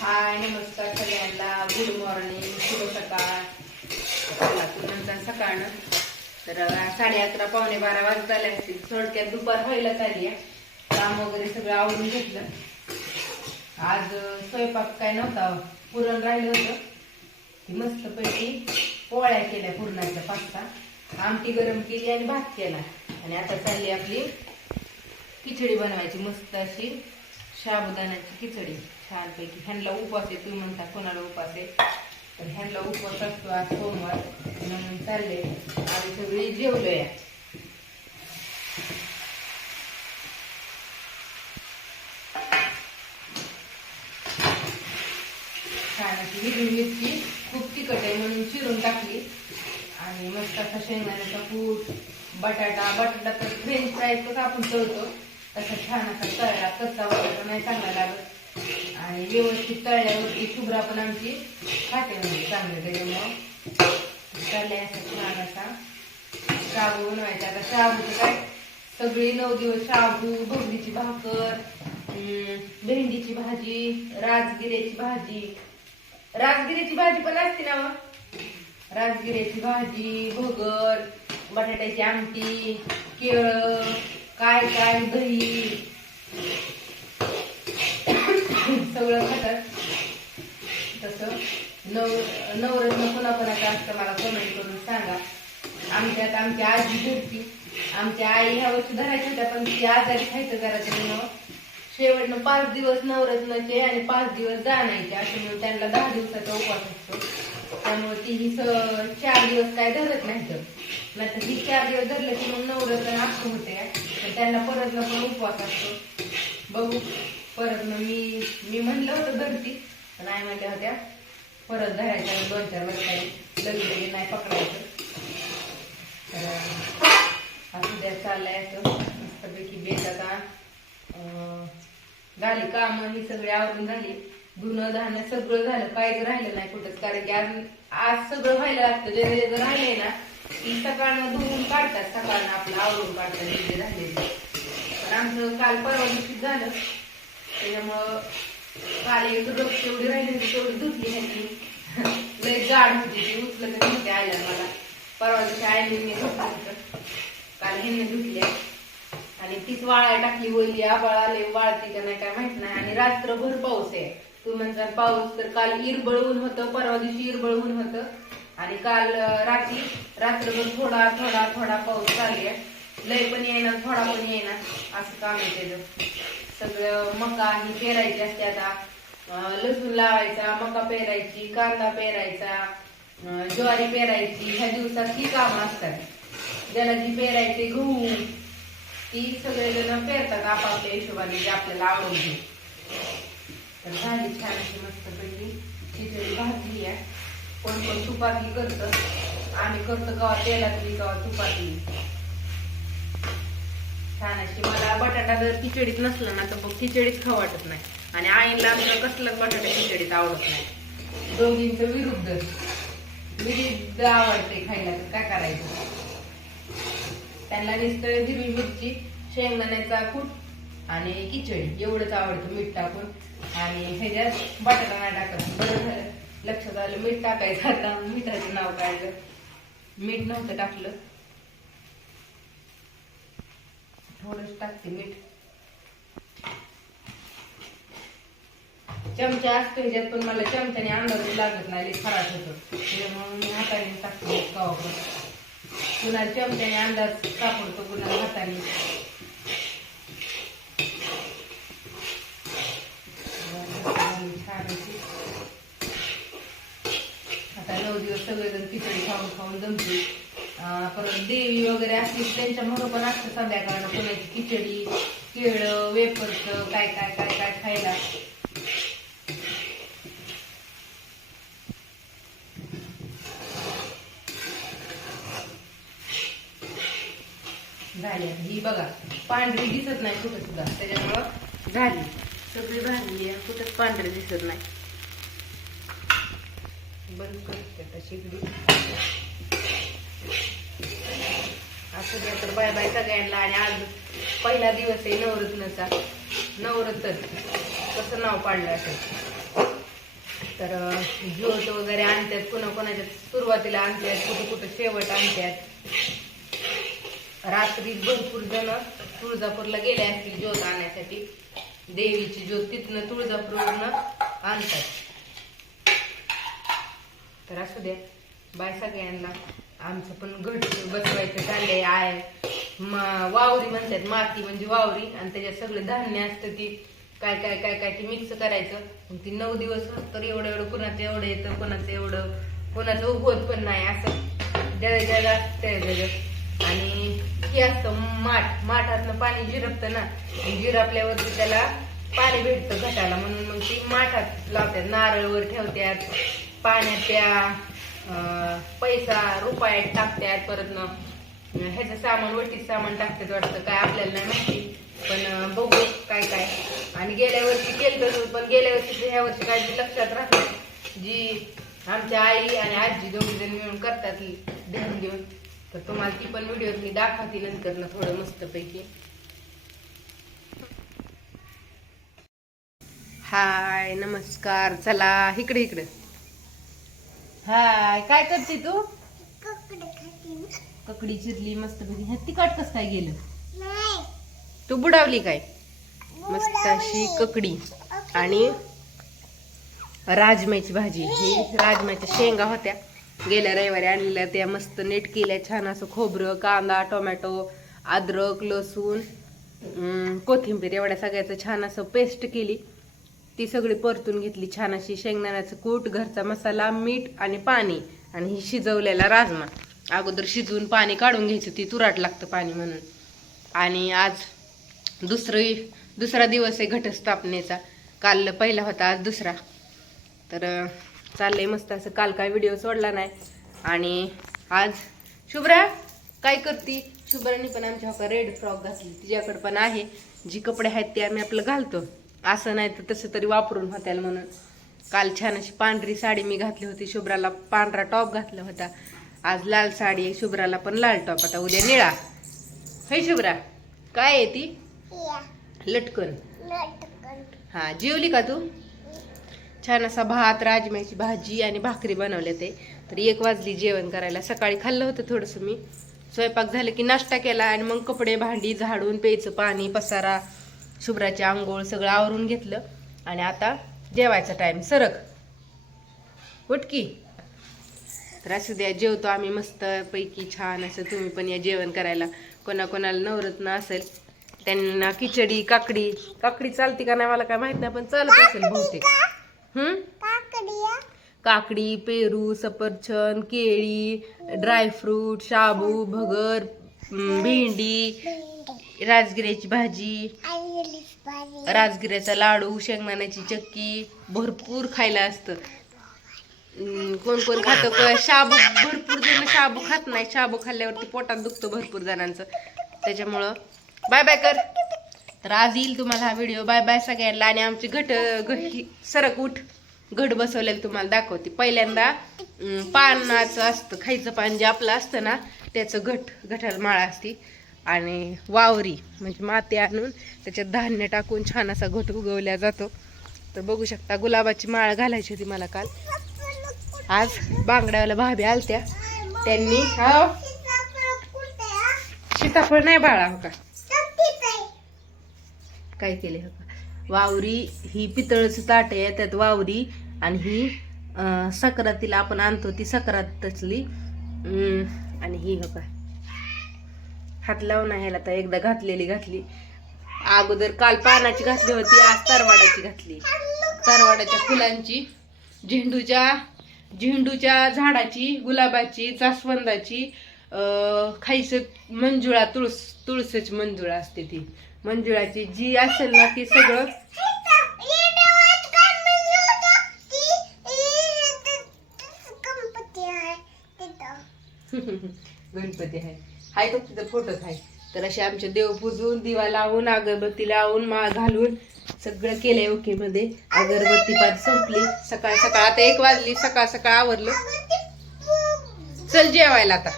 हाय नमस्कार सगळ्यांना. Good morning शुभ सकाळ. चला नंतर सकाळनं तर साडे अकरा पावणे बारा वाजत आले असतील. थोडक्यात दुपार व्हायला चालली आहे. काम वगैरे सगळं आवरून घेतलं. आज स्वयंपाक काय नव्हता. पुरण राहिलं होतं. ती मस्तपैकी पोळ्या केल्या पुरणाच्या पास्ता. आमटी गरम केली आणि भात केला. आणि आता चालली आपली खिचडी बनवायची. मस्त अशी साबुदाण्याची खिचडी. छानपैकी. ह्यांना उपास आहे तुम्ही म्हणता कोणाला उपास आहे? तर ह्यांना उपवास असतो आज सोमवार म्हणून चालले. आम्ही सगळी या छान अशी हिरवी मिरची खूप तिखट आहे म्हणून चिरून टाकली. आणि मस्त असा शेंगदाण्याचा कूट बटाटा बटाटा तर फ्रेंच फ्राईज कसं आपण तळतो. तसा छान असा तळला कच्चा वगैरे नाही चांगला लागत. आणि व्यवस्थित तळल्यावरती शुभ्रा पण आमची खाते म्हणजे चांगलं त्याच्यामुळं तळल्या असा छान असा. शाबू बनवायचा. आता शाबूचं काय? सगळी नऊ दिवस शाबू भगरीची भाकर अं, भेंडीची भाजी राजगिऱ्याची भाजी. राजगिऱ्याची भाजी पण असते ना मग? राजगिऱ्याची भाजी भगर बटाट्याची आमटी केळ काय काय दही. सगळं खातात तसं नव नवरत्न पुन्हा असतं मला कमेंट करून सांगा. आमच्यात आमची आजी भेटती आमची आई ह्या वर्षी धरायची होत्या पण ती आजारी खायचं जरा त्याच्यामुळं शेवटनं पाच दिवस नवरत्नाचे आणि पाच दिवस जाणायचे असे म्हणून त्यांना दहा दिवसाचा उपवास असतो. त्यामुळे ती ही स- चार दिवस काय धरत नाही तर. नाहीतर ही चार दिवस धरलं की मग नवरत्न असं होते. त्यांना परत पण उपवास असतो. बघू. परत मग मी मी म्हणलं होतं धरती पण आई म्हणल्या होत्या परत धरायच्या आणि दोन चार वर्षांनी लगेच नाही पकडायचं. तर असं द्या चाललंय असं मस्तपैकी बेत आता झाली कामं ही सगळी आवरून झाली. धुणं धाणं सगळं झालं काहीच राहिलं नाही कुठंच. कारण की आज आज सगळं व्हायला लागतं. जे जे राहिले ना ती सकाळनं धुवून काढतात. सकाळनं आपलं आवरून काढतात जे जे पण आमचं काल परवा दिवशी झालं. त्याच्यामुळं काल एक रोप तेवढी राहिली होती तेवढी धुतली ह्यांनी लय जाड होती ती उचलं तर नव्हते आयला मला. परवा दिवशी आईने मी धुतलं काल ह्यांनी धुतली आणि तीच वाळायला टाकली वळली आबाळ आले वाळती का नाही काय माहीत नाही. आणि रात्रभर पाऊस आहे. तू म्हणतात पाऊस तर काल इरबळ ऊन होतं परवा दिवशी इरबळ ऊन होतं. आणि काल रात्री रात्रभर थोडा थोडा थोडा पाऊस चालू आहे. लय पण येणार थोडा पण येणार असं काम आहे त्याचं. सगळं मका ही पेरायची असते आता. लसूण लावायचा मका पेरायची कांदा पेरायचा ज्वारी पेरायची ह्या दिवसात ही कामं असतात. ज्याला जी पेरायचे गहू ती सगळेजण पेरतात आपापल्या हिशोबाने जे आपल्याला आवडते तर झाली छान अशी मस्त पैकी खिचडी भाजली आहे. कोण कोण तुपातली करतं आम्ही करतो कवा तेलातली कवा तुपातली. छान अशी मला बटाटा जर खिचडीत नसला ना तर मग खिचडीत खाऊ वाटत नाही. आणि आईला आमचं कसलंच बटाटा खिचडीत आवडत नाही. दोघींचं विरुद्ध. विरुद्ध आवडते खायला तर काय करायचं? त्यांना नुसतं हिरवी मिरची शेंगदाण्याचा कूट आणि खिचडी. एवढंच आवडतं मीठ टाकून. आणि ह्याच्यात बटाटा नाही टाकत. बरं झालं. लक्षात आलं मीठ टाकायचं आता. मिठाचं नाव काढलं मीठ नव्हतं टाकलं. थोडंच टाकते मीठ चमचा असतो ह्याच्यात पण मला चमच्याने अंदाज लागत नाही खराब होतो. म्हणून मी हाताने टाकते कवा पुन्हा चमच्याने अंदाज सापडतो पुन्हा हाताने. आता नऊ दिवस सगळेजण खिचडी खाऊन खाऊन जमते परत देवी वगैरे असतील त्यांच्या म्हणून पण असतं संध्याकाळला कोणाची खिचडी केळं वेफर्स काय काय काय काय खायला. झाली ही बघा पांढरी दिसत नाही कुठं सुद्धा. त्याच्यामुळं झाली. सगळी भाजली आहे. कुठंच पांढरी दिसत नाही. बंद करते शिगडी. असं द्या तर बाय बाय सगळ्यांना आणि आज पहिला दिवस आहे नवरत्नचा. नवरत्न कसं नाव पाडलं असेल. तर ज्योत वगैरे आणतात पुन्हा कोणाच्या सुरुवातीला आणतात कुठं कुठं शेवट आणतात. रात्री भरपूर जण तुळजापूरला गेले असतील ज्योत आणण्यासाठी देवीची ज्योत तिथनं तुळजापूरवरनं आणतात. तर असू द्या बाय सगळ्यांना. आमचं पण घट बसवायचं चाललंय आहे. मा- वावरी म्हणतात माती म्हणजे वावरी. आणि त्याच्यात सगळं धान्य असतं ती. काय काय काय काय ते मिक्स करायचं. मग ती नऊ दिवस तर एवढं एवढं कोणाचं एवढं येतं कोणाचं एवढं. कोणाचं होत पण नाही असं. ज्याला ज्याला असतं आणि हे असतं माठ. माठातनं पाणी जिरपतं ना. जिरपल्यावरती त्याला पाणी भेटतं घटाला म्हणून मग ती माठात लावतात. नारळवर ठेवतात. पाण्यात त्या पैसा रुपया टाकतात परत ना ह्याचं सामान वटीचं सामान टाकतात वाटतं. काय आपल्याला नाही माहिती. पण बघू काय काय. आणि गेल्या वर्षी केलं तसं पण गेल्या वर्षी ह्या वर्षी काय लक्षात राहते. जी आमच्या आई आणि आजी दोघी जण मिळून करतात ध्यान घेऊन तर तुम्हाला ती पण व्हिडिओ मी दाखवते नंतर ना थोडं मस्तपैकी. हाय नमस्कार. चला इकडे इकडे. हाय काय करते तू? ककडी चिरली मस्तपैकी ह्या तिखट कस काय गेलं? तू बुडावली काय? मस्त अशी ककडी आणि राजमाची भाजी. ही राजमाच्या शेंगा होत्या. गेल्या रविवारी आणलेल्या त्या मस्त नीट केल्या. छान असं खोबरं कांदा टोमॅटो अद्रक लसूण कोथिंबीर एवढ्या सगळ्याचं छान असं पेस्ट केली. ती सगळी परतून घेतली छान अशी शेंगदाण्याचं कूट घरचा मसाला मीठ आणि पाणी. आणि ही शिजवलेला राजमा. अगोदर शिजवून पाणी काढून घ्यायचं ती तुराट लागतं पाणी म्हणून. आणि आज दुसरी दुसरा दिवस आहे घटस्थापनेचा. काल पहिला होता आज दुसरा. तर चाललंय मस्त असं. काल काय व्हिडिओ सोडला नाही. आणि आज शुभ्रा काय करती? शुभ्राने पण आमच्या हका रेड फ्रॉक घातली. तिच्याकडे पण आहे. जी कपडे आहेत ते आम्ही आपलं घालतो. असं नाही तर तसं तरी वापरून होत्याल म्हणून. काल छान अशी पांढरी साडी मी घातली होती शुभ्राला पांढरा टॉप घातला होता. आज लाल साडी आहे शुभ्राला पण लाल टॉप. आता उद्या निळा. है शुभ्रा? काय आहे ती? लटकन. हा जेवली का तू? छान असा भात राजम्याची भाजी आणि भाकरी बनवले ते. तर एक वाजली जेवण करायला. सकाळी खाल्लं होतं थोडंसं मी. स्वयंपाक झालं की नाश्ता केला आणि मग कपडे भांडी झाडून प्यायचं पाणी पसारा. शुभ्राचे आंघोळ सगळं आवरून घेतलं आणि आता जेवायचा टाइम सरक. उठकी तर असू द्या जेवतो आम्ही मस्त पैकी छान असं. तुम्ही पण या जेवण करायला. कोणाकोणाला नवरत्न असेल त्यांना खिचडी काकडी. काकडी चालते का नाही मला काय माहीत नाही पण चालत असेल बहुतेक. हम्म काकडी पेरू सफरचंद केळी ड्रायफ्रूट शाबू भगर भेंडी. राजगिऱ्याची भाजी राजगिऱ्याचा लाडू शेंगदाण्याची चक्की भरपूर खायला असतं. कोण कोण खातं? क- शाबू भरपूर जण शाबू खात नाही. शाबू खाल्ल्यावरती पोटात दुखतं भरपूर जणांचं. त्याच्यामुळं बाय बाय कर. तर आज येईल तुम्हाला हा व्हिडिओ बाय बाय सगळ्यांना. आणि आमची घट घ- सरक उठ. घट बसवलेलं तुम्हाला दाखवते. पहिल्यांदा पानाचं असतं. खायचं पान जे आपलं असतं ना त्याचं घट घटाला माळा असती. आणि वावरी म्हणजे माती आणून त्याच्यात धान्य टाकून छान असा घट उगवल्या जातो. तर बघू शकता गुलाबाची माळ घालायची होती मला काल. आज बांगड्यावाला भाभी आलत्या. त्यांनी हा सीताफळ नाही बाळा हो का? काय केले हो का? वावरी ही पितळचं ताट आहे त्यात वावरी आणि ही अं, सक्रातीला आपण आणतो ती सक्रातचली आणि ही हो का? हात लावून ह्याला तर एकदा घातलेली घातली. अगोदर काल पानाची घातली होती आज तरवाडाची घातली. तरवाडाच्या फुलांची झेंडूच्या झेंडूच्या झाडाची गुलाबाची जास्वंदाची खायचं मंजुळा तुळस तुळसाची मंजुळा असते ती. मंजुळाची जी असेल ना ती सगळं गणपती आहे. हाय तो तिथं फोटो आहे तर असे आमचे देव पुजून दिवा लावून अगरबत्ती लावून माळ घालून सगळं केलंय ओके मध्ये. अगरबत्ती पाठ संपली. सकाळ सकाळ आता एक वाजली. सकाळ सकाळ आवरलं. चल जेवायला आता.